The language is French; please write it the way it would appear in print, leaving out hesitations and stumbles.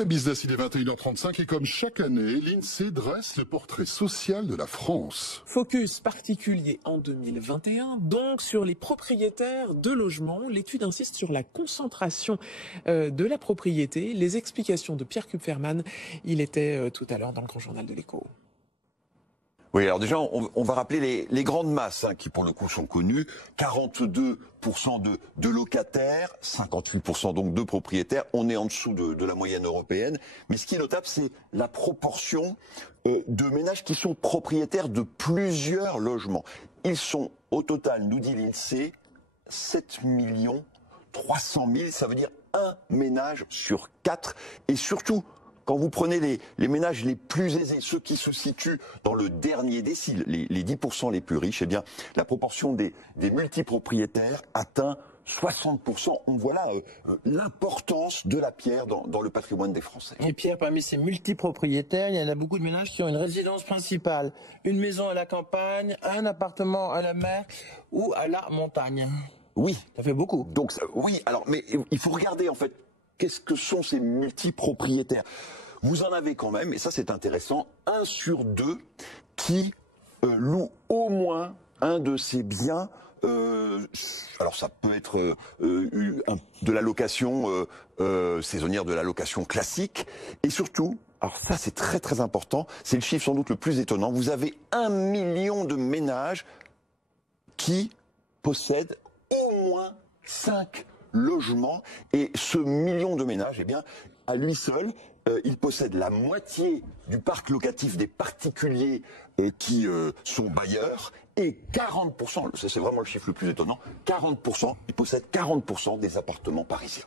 BFM Business, il est 21h35 et comme chaque année, l'INSEE dresse le portrait social de la France. Focus particulier en 2021, donc sur les propriétaires de logements. L'étude insiste sur la concentration de la propriété. Les explications de Pierre Kupferman, il était tout à l'heure dans le Grand Journal de l'Écho. Oui, alors déjà, on va rappeler les grandes masses qui, pour le coup, sont connues. 42% de locataires, 58% donc de propriétaires. On est en dessous de la moyenne européenne. Mais ce qui est notable, c'est la proportion de ménages qui sont propriétaires de plusieurs logements. Ils sont, au total, nous dit l'INSEE, 7 300 000. Ça veut dire un ménage sur 4. Et surtout, quand vous prenez les ménages les plus aisés, ceux qui se situent dans le dernier décile, les 10% les plus riches, eh bien, la proportion des multipropriétaires atteint 60%. On voit là l'importance de la pierre dans le patrimoine des Français. Et Pierre, parmi ces multipropriétaires, il y en a beaucoup de ménages qui ont une résidence principale, une maison à la campagne, un appartement à la mer ou à la montagne. Oui. Ça fait beaucoup. Donc, oui, alors, mais il faut regarder en fait, qu'est-ce que sont ces multipropriétaires? Vous en avez quand même, et ça c'est intéressant, 1 sur 2 qui loue au moins un de ces biens. Alors ça peut être de la location saisonnière, de la location classique, et surtout, alors ça c'est très très important, c'est le chiffre sans doute le plus étonnant, vous avez 1 million de ménages qui possèdent au moins 5 logements, et ce million de ménages, eh bien, à lui seul, il possède la moitié du parc locatif des particuliers qui sont bailleurs, et 40%, ça c'est vraiment le chiffre le plus étonnant, 40%, il possède 40% des appartements parisiens.